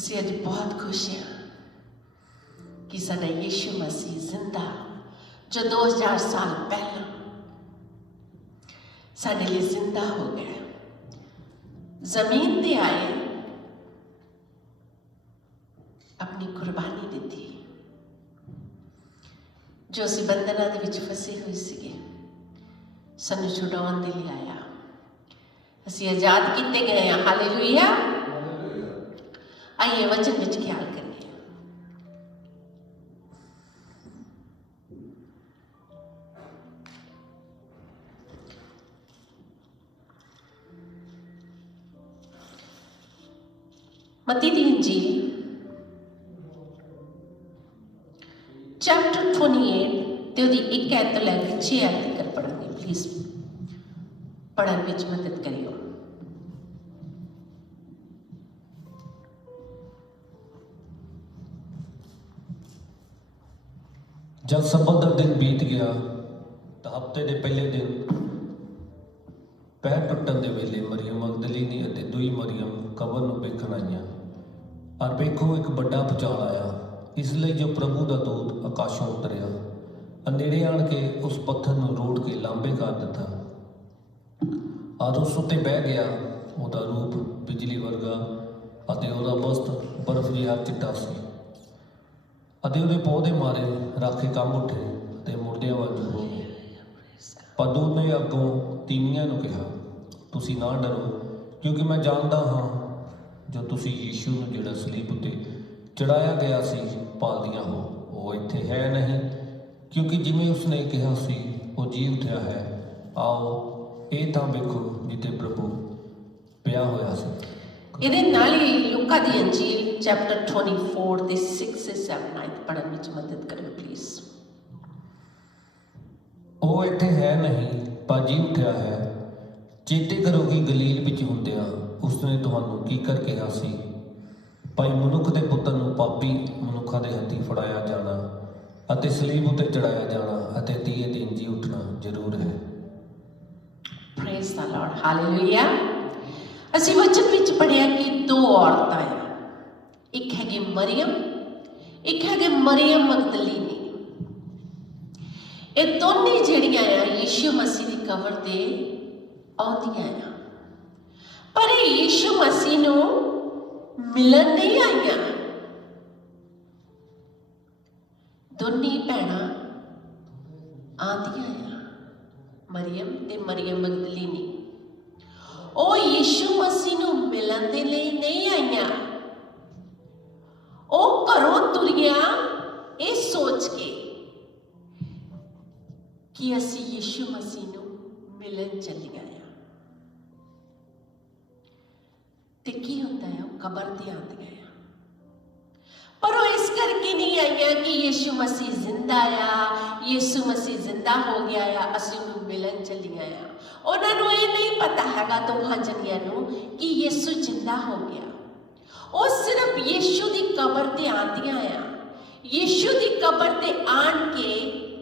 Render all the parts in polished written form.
ਅਸੀਂ ਅੱਜ ਬਹੁਤ ਖੁਸ਼ ਹਾਂ ਕਿ ਸਾਡਾ ਯਿਸੂ ਮਸੀਹ ਜ਼ਿੰਦਾ, ਜੋ 2000 ਸਾਲ ਪਹਿਲਾਂ ਸਾਡੇ ਲਈ ਜ਼ਿੰਦਾ ਹੋ ਗਿਆ, ਜ਼ਮੀਨ ਤੇ ਆਏ, ਆਪਣੀ ਕੁਰਬਾਨੀ ਦਿੱਤੀ। ਜੋ ਅਸੀਂ ਬੰਧਨਾਂ ਦੇ ਵਿੱਚ ਫਸੇ ਹੋਏ ਸੀਗੇ, ਸਾਨੂੰ ਛੁਡਾਉਣ ਦੇ ਲਈ ਆਇਆ। ਅਸੀਂ ਆਜ਼ਾਦ ਕੀਤੇ ਗਏ ਹਾਂ। ਹਾਲੇਲੂਇਆ। ਆइए वचन विच ख्याल करिए। मत्ती दी इंजील चैप्टर 28 ते ओदी 1 आयत तो लैके 6 आयत तक पढ़ांगे। प्लीज पढ़न विच मदद करियो। जब सब्बत का दिन बीत गया तो हफ्ते के पहले दिन पैर टुटन के वेले मरियम मगदलीनी और दूई मरियम कबर नूं वेखण आईयां। और वेखो एक बड़ा भुचाल आया, इसलिए जो प्रभु का दूत आकाशों उतरिया और नेड़े आण के उस पत्थर नूं रोड़ के लांबे कर दिता और उस उत्ते बह गया। उसका रूप बिजली वर्गा और उसका वस्त्र बर्फ जिहा चिट्टा सी। ਅਤੇ ਉਹਦੇ ਪੌਦੇ ਮਾਰੇ ਰੱਖ ਕੇ ਕੰਮ ਉੱਠੇ ਅਤੇ ਮੁਰਦਿਆਂ ਵਾਂਗੂ ਹੋ ਗਏ। ਪਰ ਦੂਤ ਨੇ ਅੱਗੋਂ ਤੀਵੀਆਂ ਨੂੰ ਕਿਹਾ, ਤੁਸੀਂ ਨਾ ਡਰੋ, ਕਿਉਂਕਿ ਮੈਂ ਜਾਣਦਾ ਹਾਂ ਜੋ ਤੁਸੀਂ ਯੀਸ਼ੂ ਨੂੰ ਜਿਹੜਾ ਸਲੀਬ ਉੱਤੇ ਚੜਾਇਆ ਗਿਆ ਸੀ ਭਾਲਦੀਆਂ ਹੋ। ਉਹ ਇੱਥੇ ਹੈ ਨਹੀਂ, ਕਿਉਂਕਿ ਜਿਵੇਂ ਉਸਨੇ ਕਿਹਾ ਸੀ ਉਹ ਜੀ ਉੱਠਿਆ ਹੈ। ਆਓ ਇਹ ਤਾਂ ਵੇਖੋ ਜਿੱਥੇ ਪ੍ਰਭੂ ਪਿਆ ਹੋਇਆ ਸੀ। ਇਹਦੇ ਨਾਲ ਹੀ ਲੂਕਾ ਦੀ ਇੰਜੀਲ ਚੈਪਟਰ 24 ਦੇ 6 से 7 ਆਇਤ ਪੜ੍ਹਨ ਵਿੱਚ ਮਦਦ ਕਰਿਓ ਪਲੀਜ਼। ਉਹ ਇੱਥੇ ਹੈ ਨਹੀਂ, ਪਰ ਜੀ ਉੱਠਿਆ ਹੈ। ਚੇਤੇ ਕਰੋ ਕਿ ਗਲੀਲ ਵਿੱਚ ਹੁੰਦਿਆਂ ਉਸਨੇ ਤੁਹਾਨੂੰ ਕੀ ਕਰ ਕਿਹਾ ਸੀ, ਭਾਈ ਮਨੁੱਖ ਦੇ ਪੁੱਤਰ ਨੂੰ ਪਾਪੀ ਮਨੁੱਖਾਂ ਦੇ ਹੱਥੀਂ ਫੜਾਇਆ ਜਾਣਾ ਅਤੇ ਸਲੀਬ ਉੱਤੇ ਚੜਾਇਆ ਜਾਣਾ ਅਤੇ ਤੀਏ ਦਿਨ ਜੀ ਉੱਠਣਾ ਜ਼ਰੂਰ ਹੈ। Praise the Lord. ਹਾਲੇਲੂਇਆ। ਅਸੀਂ ਵਚਨ ਵਿੱਚ ਪੜ੍ਹਿਆ ਕਿ ਦੋ ਔਰਤਾਂ ਆ, ਇੱਕ ਹੈਗੀ ਮਰੀਅਮ, ਇੱਕ ਹੈਗੇ ਮਰੀਅਮ ਮਗਦਲੀਨੀ। ਇਹ ਦੋਨੇ ਜਿਹੜੀਆਂ ਆ ਯੀਸ਼ੂ ਮਸੀਹ ਦੀ ਕਬਰ ਤੇ ਆਉਂਦੀਆਂ ਆ, ਪਰ ਇਹ ਯੀਸ਼ੂ ਮਸੀਹ ਨੂੰ ਮਿਲਣ ਨਹੀਂ ਆਈਆਂ। ਦੋਨੇ ਭੈਣਾਂ ਆਉਂਦੀਆਂ ਆ, ਮਰੀਅਮ ਤੇ ਮਰੀਅਮ ਮਗਦਲੀਨੀ। ਉਹ ਯੀਸ਼ੂ ਮਸੀਹ ਨੂੰ ਮਿਲਣ ਦੇ ਲਈ ਨਹੀਂ ਆਈਆਂ। ਉਹ ਘਰੋਂ ਤੁਰੀਆਂ ਇਹ ਸੋਚ ਕੇ ਕਿ ਅਸੀਂ ਯੀਸ਼ੂ ਮਸੀਹ ਨੂੰ ਮਿਲਣ ਚੱਲੀਆਂ ਆ। ਤੇ ਕੀ ਹੁੰਦਾ ਹੈ, ਉਹ ਕਬਰ ਤੇ ਆਉਂਦੀਆਂ ਆ, ਪਰ ਉਹ ਇਸ ਕਰਕੇ ਨਹੀਂ ਆਈਆਂ ਕਿ ਯੀਸ਼ੂ ਮਸੀਹ ਜ਼ਿੰਦਾ ਆ, ਯੀਸ਼ੂ ਮਸੀਹ ਜ਼ਿੰਦਾ ਹੋ ਗਿਆ ਆ, ਅਸੀਂ ਉਹਨੂੰ ਮਿਲਣ ਚੱਲੀਆਂ ਆ। ਉਹਨਾਂ ਨੂੰ ਇਹ ਨਹੀਂ ਪਤਾ ਹੈਗਾ ਦੋਹਾਂ ਜਣੀਆਂ ਨੂੰ ਕਿ ਯੀਸ਼ੂ ਜ਼ਿੰਦਾ ਹੋ ਗਿਆ। ਉਹ ਸਿਰਫ ਯੀਸ਼ੂ ਦੀ ਕਬਰ ਤੇ ਆਉਂਦੀਆਂ ਆ। ਯੀਸ਼ੂ ਦੀ ਕਬਰ ਤੇ ਆਣ ਕੇ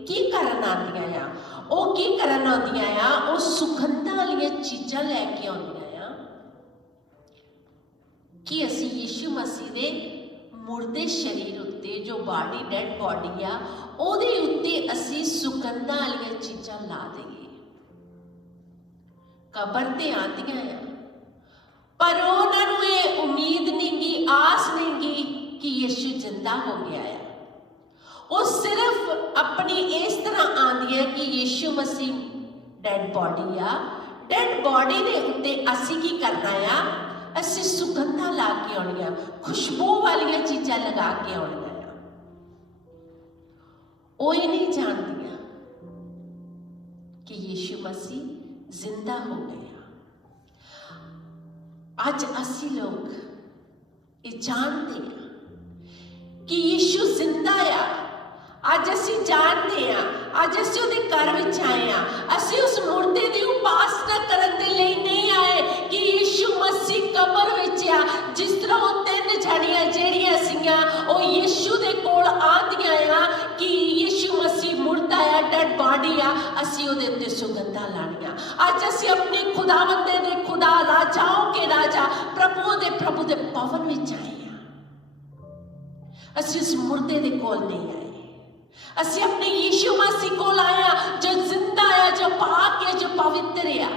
ਕੀ ਕਰਨ ਆਉਂਦੀਆਂ ਆ? ਉਹ ਕੀ ਕਰਨ ਆਉਂਦੀਆਂ ਆ? ਉਹ ਸੁਗੰਧਾਂ ਵਾਲੀਆਂ ਚੀਜ਼ਾਂ ਲੈ ਕੇ ਆਉਂਦੀਆਂ ਆ ਕਿ ਅਸੀਂ ਯੀਸ਼ੂ ਮਸੀਹ ਦੇ ਮੁਰਦੇ ਸਰੀਰ ਉੱਤੇ, ਜੋ ਬਾਡੀ ਡੈਡ ਬਾਡੀ ਆ, ਉਹਦੇ ਉੱਤੇ ਅਸੀਂ ਸੁਗੰਧਾਂ ਵਾਲੀਆਂ ਚੀਜ਼ਾਂ ਲਾ ਦੇਈਏ। ਕਬਰ ਤੇ ਆਉਂਦੀਆਂ ਆ, ਪਰ ਉਹਨਾਂ ਨੂੰ ਇਹ ਉਮੀਦ ਨਹੀਂ ਗੀ, ਆਸ ਨਹੀਂ ਗੀ ਕਿ ਯੀਸ਼ੂ ਜ਼ਿੰਦਾ ਹੋ ਗਿਆ ਆ। ਉਹ ਸਿਰਫ ਆਪਣੀ ਇਸ ਤਰ੍ਹਾਂ ਆਉਂਦੀਆਂ ਕਿ ਯੀਸ਼ੂ ਮਸੀਹ ਡੈਡ ਬਾਡੀ ਆ, ਡੈਡ ਬਾਡੀ ਦੇ ਉੱਤੇ ਅਸੀਂ ਕੀ ਕਰਨਾ ਆ? ਅਸੀਂ ਸੁਗੰਧਾਂ ਲਾ ਕੇ ਆਉਣੀਆਂ, ਖੁਸ਼ਬੂ ਵਾਲੀਆਂ ਚੀਜ਼ਾਂ ਲਗਾ ਕੇ ਆਉਣੀਆਂ ਆ। ਉਹ ਇਹ ਨਹੀਂ ਜਾਣਦੀਆਂ ਕਿ ਯੀਸ਼ੂ ਮਸੀਹ ਜ਼ਿੰਦਾ ਹੋ ਗਿਆ। ਅੱਜ ਅਸੀਂ ਲੋਕ ਇਹ ਜਾਣਦੇ ਹਾਂ ਕਿ ਯੀਸ਼ੂ ਜ਼ਿੰਦਾ ਆ। ਅੱਜ ਅਸੀਂ ਜਾਣਦੇ ਹਾਂ, ਅੱਜ ਅਸੀਂ ਉਹਦੇ ਘਰ ਵਿੱਚ ਆਏ ਹਾਂ। ਅਸੀਂ ਉਸ ਮੁਰਦੇ ਦੀ ਉਪਾਸਨਾ ਕਰਨ ਦੇ ਲਈ ਨਹੀਂ ਆਏ ਕਿ ਯੀਸ਼ੂ ਮਸੀਹ ਕਬਰ ਵਿੱਚ ਆ। ਜਿਸ ਤਰ੍ਹਾਂ ਉਹ ਤਿੰਨ ਜਣੀਆਂ ਜਿਹੜੀਆਂ ਸੀਗੀਆਂ, ਉਹ ਯੀਸ਼ੂ ਦੇ ਕੋਲ ਆਉਂਦੀਆਂ ਆ ਕਿ ਯੀਸ਼ੂ ਮਸੀਹ ਮੁਰਦਾ ਆ, ਡੈਡ ਬਾਡੀ ਆ, ਅਸੀਂ ਉਹਦੇ ਉੱਤੇ ਸੁਗੰਧਾਂ ਲਾਣੀਆਂ। ਅੱਜ ਅਸੀਂ ਆਪਣੀ ਖੁਦਾਵੰਦੇ ਦੇ ਖੁਦਾ, ਰਾਜਾओं के राजा, प्रभुओं ਦੇ प्रभु ਦੇ ਭਵਨ ਵਿੱਚ ਆਏ ਹਾਂ। ਅਸੀਂ ਉਸ ਮੁਰਦੇ ਦੇ ਕੋਲ ਨਹੀਂ ਆਏ। ਅਸੀਂ ਆਪਣੇ ਯੀਸ਼ੂ ਮਸੀਹ ਕੋਲ ਆਏ ਹਾਂ, ਜੋ ਜ਼ਿੰਦਾ ਆ, ਜੋ ਪਾਕ ਹੈ, ਜੋ ਪਵਿੱਤਰ ਆ,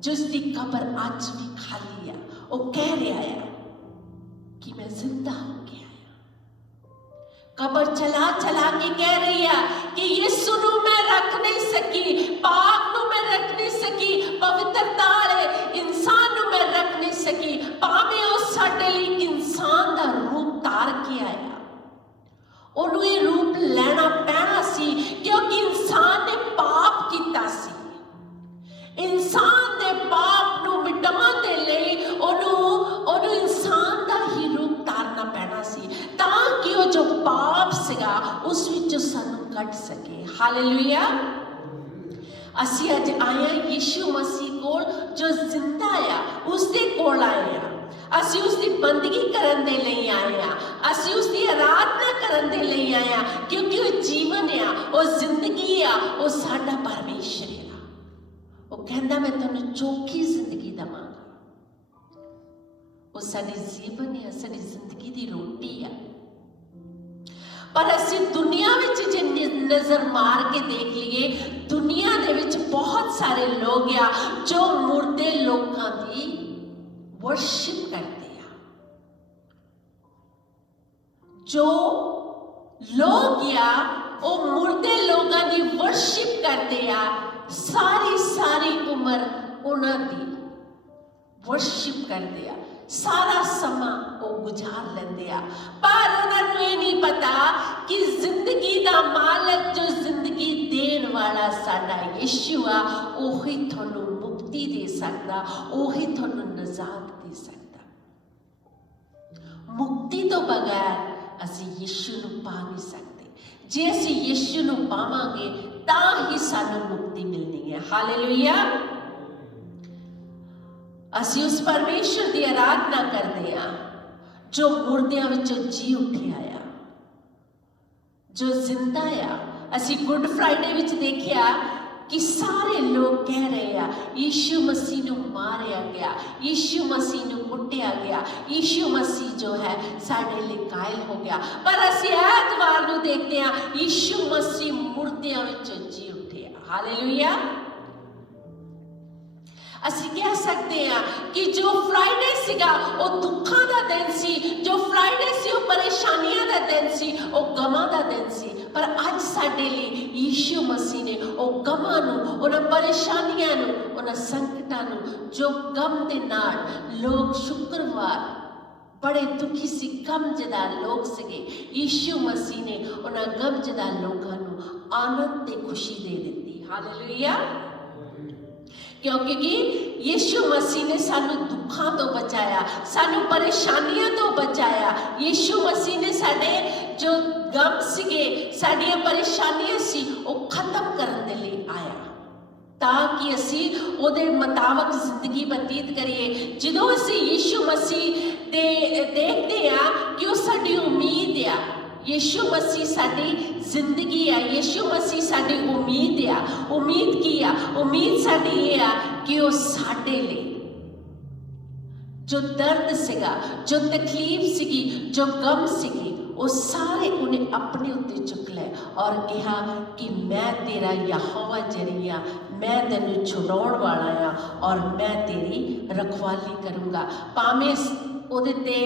ਜਿਸ ਦੀ ਕਬਰ ਅੱਜ ਵੀ ਖਾਲੀ ਆ। ਉਹ ਕਹਿ ਰਿਹਾ ਆ ਕਿ ਮੈਂ ਜ਼ਿੰਦਾ ਹੋ ਕੇ ਆਇਆ। ਕਬਰ ਚਲਾ ਚਲਾ ਕੇ ਕਹਿ ਰਹੀ ਆ ਕਿ ਯਿਸੂ ਨੂੰ ਮੈਂ ਰੱਖ ਨਹੀਂ ਸਕੀ, ਪਾਕ ਨੂੰ ਮੈਂ ਰੱਖ ਨਹੀਂ ਸਕੀ, ਪਵਿੱਤਰਤਾ ਵਾਲੇ ਇਨਸਾਨ ਨੂੰ ਮੈਂ ਰੱਖ ਨਹੀਂ ਸਕੀ, ਭਾਵੇਂ ਉਹ ਸਾਡੇ ਲਈ ਇਨਸਾਨ ਦਾ ਰੂਪ ਧਾਰ ਕੇ ਆਇਆ। ਉਹਨੂੰ ਇਹ ਰੂਪ ਲੈਣਾ ਪੈਣਾ ਸੀ ਕਿਉਂਕਿ ਇਨਸਾਨ ਨੇ ਪਾਪ ਕੀਤਾ ਸੀ। ਇਨਸਾਨ ਦੇ ਪਾਪ ਨੂੰ ਮਿਟਾਉਣ ਦੇ ਲਈ ਉਹਨੂੰ ਇਨਸਾਨ ਦਾ ਹੀ ਰੂਪ ਧਾਰਨਾ ਪੈਣਾ ਸੀ, ਤਾਂ ਕਿ ਉਹ ਜੋ ਪਾਪ ਸੀਗਾ ਉਸ ਵਿੱਚੋਂ ਸਾਨੂੰ ਕੱਢ ਸਕੇ। ਹਾਲੇਲੂਇਆ। ਅਸੀਂ ਅੱਜ ਆਏ ਹਾਂ ਯਿਸੂ ਮਸੀਹ ਕੋਲ ਜੋ ਜ਼ਿੰਦਾ ਆ, ਉਸ ਦੇ ਕੋਲ ਆਏ ਹਾਂ। ਅਸੀਂ ਉਸ ਦੀ ਬੰਦਗੀ ਕਰਨ ਦੇ ਲਈ ਆਏ ਹਾਂ, ਅਸੀਂ ਉਸ ਦੀ ਆਰਾਧਨਾ ਕਰਨ ਦੇ ਲਈ ਆਏ ਹਾਂ, ਕਿਉਂਕਿ ਉਹ ਜੀਵਨ ਆ, ਉਹ ਜ਼ਿੰਦਗੀ ਆ, ਉਹ ਸਾਡਾ ਪਰਮੇਸ਼ਰ ਆ। ਉਹ ਕਹਿੰਦਾ ਮੈਂ ਤੁਹਾਨੂੰ ਚੋਖੀ ਜ਼ਿੰਦਗੀ ਦੇਵਾਂਗਾ। ਉਹ ਸਾਡੀ ਜੀਵਨ ਹੈ, ਸਾਡੀ ਜ਼ਿੰਦਗੀ ਦੀ ਰੋਟੀ ਆ। ਪਰ ਅਸੀਂ ਦੁਨੀਆ ਵਿੱਚ ਜੇ ਨਜ਼ਰ ਮਾਰ ਕੇ ਦੇਖ ਲਈਏ, ਦੁਨੀਆ ਦੇ ਵਿੱਚ ਬਹੁਤ ਸਾਰੇ ਲੋਕ ਆ ਜੋ ਮੁਰਦੇ ਲੋਕਾਂ ਦੀ ਵਰਸ਼ਿਪ ਕਰਦੇ ਆ। ਜੋ ਲੋਕ ਆ ਉਹ ਮੁਰਦੇ ਲੋਕਾਂ ਦੀ ਵਰਸ਼ਿਪ ਕਰਦੇ ਆ। ਸਾਰੀ ਉਮਰ ਉਹਨਾਂ ਦੀ ਵਰਸ਼ਿਪ ਕਰਦੇ ਆ, ਸਾਰਾ ਸਮਾਂ ਉਹ ਗੁਜ਼ਾਰ ਲੈਂਦੇ ਆ, ਪਰ ਉਹਨਾਂ ਨੂੰ ਇਹ ਨਹੀਂ ਪਤਾ ਕਿ ਜ਼ਿੰਦਗੀ ਦਾ ਮਾਲਕ, ਜੋ ਜ਼ਿੰਦਗੀ ਦੇਣ ਵਾਲਾ ਸਾਡਾ ਯਿਸੂ ਆ, ਉਹੀ ਤੁਹਾਨੂੰ ਮੁਕਤੀ ਦੇ ਸਕਦਾ, ਉਹੀ ਤੁਹਾਨੂੰ ਨਜਾਤ ਦੇ ਸਕਦਾ। ਮੁਕਤੀ ਤੋਂ ਬਗੈਰ ਅਸੀਂ ਯਿਸੂ ਨੂੰ ਪਾ ਨਹੀਂ ਸਕਦੇ। ਜੇ ਅਸੀਂ ਯਿਸੂ ਨੂੰ ਪਾਵਾਂਗੇ ਤਾਂ ਹੀ ਸਾਨੂੰ ਮੁਕਤੀ ਮਿਲਣੀ ਹੈ। ਹਾਲੇਲੂਇਆ। ਅਸੀਂ ਉਸ ਪਰਮੇਸ਼ਰ ਦੀ ਆਰਾਧਨਾ ਕਰਦੇ ਹਾਂ ਜੋ ਮੁਰਦਿਆਂ ਵਿੱਚੋਂ ਜੀ ਉੱਠਿਆ ਆ, ਜੋ ਜ਼ਿੰਦਾ ਆ। ਅਸੀਂ ਗੁੱਡ ਫਰਾਈਡੇ ਵਿੱਚ ਦੇਖਿਆ ਕਿ ਸਾਰੇ ਲੋਕ ਕਹਿ ਰਹੇ ਆ ਯਿਸੂ ਮਸੀਹ ਨੂੰ ਮਾਰਿਆ ਗਿਆ, ਯਿਸੂ ਮਸੀਹ ਨੂੰ ਕੁੱਟਿਆ ਗਿਆ, ਯਿਸੂ ਮਸੀਹ ਜੋ ਹੈ ਸਾਡੇ ਲਈ ਕਾਇਲ ਹੋ ਗਿਆ। ਪਰ ਅਸੀਂ ਐਤਵਾਰ ਨੂੰ ਦੇਖਦੇ ਹਾਂ ਯਿਸੂ ਮਸੀਹ ਮੁਰਦਿਆਂ ਵਿੱਚੋਂ ਜੀ ਉੱਠਿਆ। ਹਾਲੇਲੂਇਆ। ਅਸੀਂ ਕਹਿ ਸਕਦੇ ਹਾਂ ਕਿ ਜੋ ਫਰਾਈਡੇ ਸੀਗਾ ਉਹ ਦੁੱਖਾਂ ਦਾ ਦਿਨ ਸੀ, ਜੋ ਫਰਾਈਡੇ ਸੀ ਉਹ ਪਰੇਸ਼ਾਨੀਆਂ ਦਾ ਦਿਨ ਸੀ, ਉਹ ਗਮਾਂ ਦਾ ਦਿਨ ਸੀ। ਪਰ ਅੱਜ ਸਾਡੇ ਲਈ ਯਿਸੂ ਮਸੀਹ ਨੇ ਉਹ ਗਮਾਂ ਨੂੰ, ਉਹਨਾਂ ਪਰੇਸ਼ਾਨੀਆਂ ਨੂੰ, ਉਹਨਾਂ ਸੰਕਟਾਂ ਨੂੰ, ਜੋ ਗਮ ਦੇ ਨਾਲ ਲੋਕ ਸ਼ੁੱਕਰਵਾਰ ਬੜੇ ਦੁਖੀ ਸੀ, ਗਮਜ਼ਦਾ ਲੋਕ ਸੀਗੇ, ਯਿਸੂ ਮਸੀਹ ਨੇ ਉਹਨਾਂ ਗਮਜ਼ਦਾ ਲੋਕਾਂ ਨੂੰ ਆਨੰਦ ਤੇ ਖੁਸ਼ੀ ਦੇ ਦਿੱਤੀ। ਹਾਲੇਲੂਇਆ। ਕਿਉਂਕਿ ਯਿਸੂ ਮਸੀਹ ਨੇ ਸਾਨੂੰ ਦੁੱਖਾਂ ਤੋਂ ਬਚਾਇਆ, ਸਾਨੂੰ ਪਰੇਸ਼ਾਨੀਆਂ ਤੋਂ ਬਚਾਇਆ। ਯਿਸੂ ਮਸੀਹ ਨੇ ਸਾਡੇ ਜੋ ਗਮ ਸੀਗੇ, ਸਾਡੀਆਂ ਪਰੇਸ਼ਾਨੀਆਂ ਸੀ, ਉਹ ਖਤਮ ਕਰਨ ਦੇ ਲਈ ਆਇਆ ਤਾਂ ਕਿ ਅਸੀਂ ਉਹਦੇ ਮੁਤਾਬਕ ਜ਼ਿੰਦਗੀ ਬਤੀਤ ਕਰੀਏ। ਜਦੋਂ ਅਸੀਂ ਯਿਸੂ ਮਸੀਹ ਦੇ ਦੇਖਦੇ ਹਾਂ ਕਿ ਉਹ ਸਾਡੀ ਉਮੀਦ ਆ, ਯਿਸੂ ਮਸੀਹ ਸਾਡੀ ਜ਼ਿੰਦਗੀ ਆ, ਯਿਸੂ ਮਸੀਹ ਸਾਡੀ ਉਮੀਦ ਆ। ਉਮੀਦ ਕੀ ਆ? ਉਮੀਦ ਸਾਡੀ ਇਹ ਆ ਕਿ ਉਹ ਸਾਡੇ ਲਈ ਜੋ ਦਰਦ ਸੀਗਾ, ਜੋ ਤਕਲੀਫ ਸੀਗੀ, ਜੋ ਗਮ ਸੀਗੀ, ਉਹ ਸਾਰੇ ਉਹਨੇ ਆਪਣੇ ਉੱਤੇ ਚੁੱਕ ਲਏ ਔਰ ਕਿਹਾ ਕਿ ਮੈਂ ਤੇਰਾ ਯਹੋਵਾ ਜਰੀਆ, ਮੈਂ ਤੈਨੂੰ ਛੁਡਾਉਣ ਵਾਲਾ ਆ ਔਰ ਮੈਂ ਤੇਰੀ ਰਖਵਾਲੀ ਕਰੂੰਗਾ। ਭਾਵੇਂ ਉਹਦੇ ਤੇ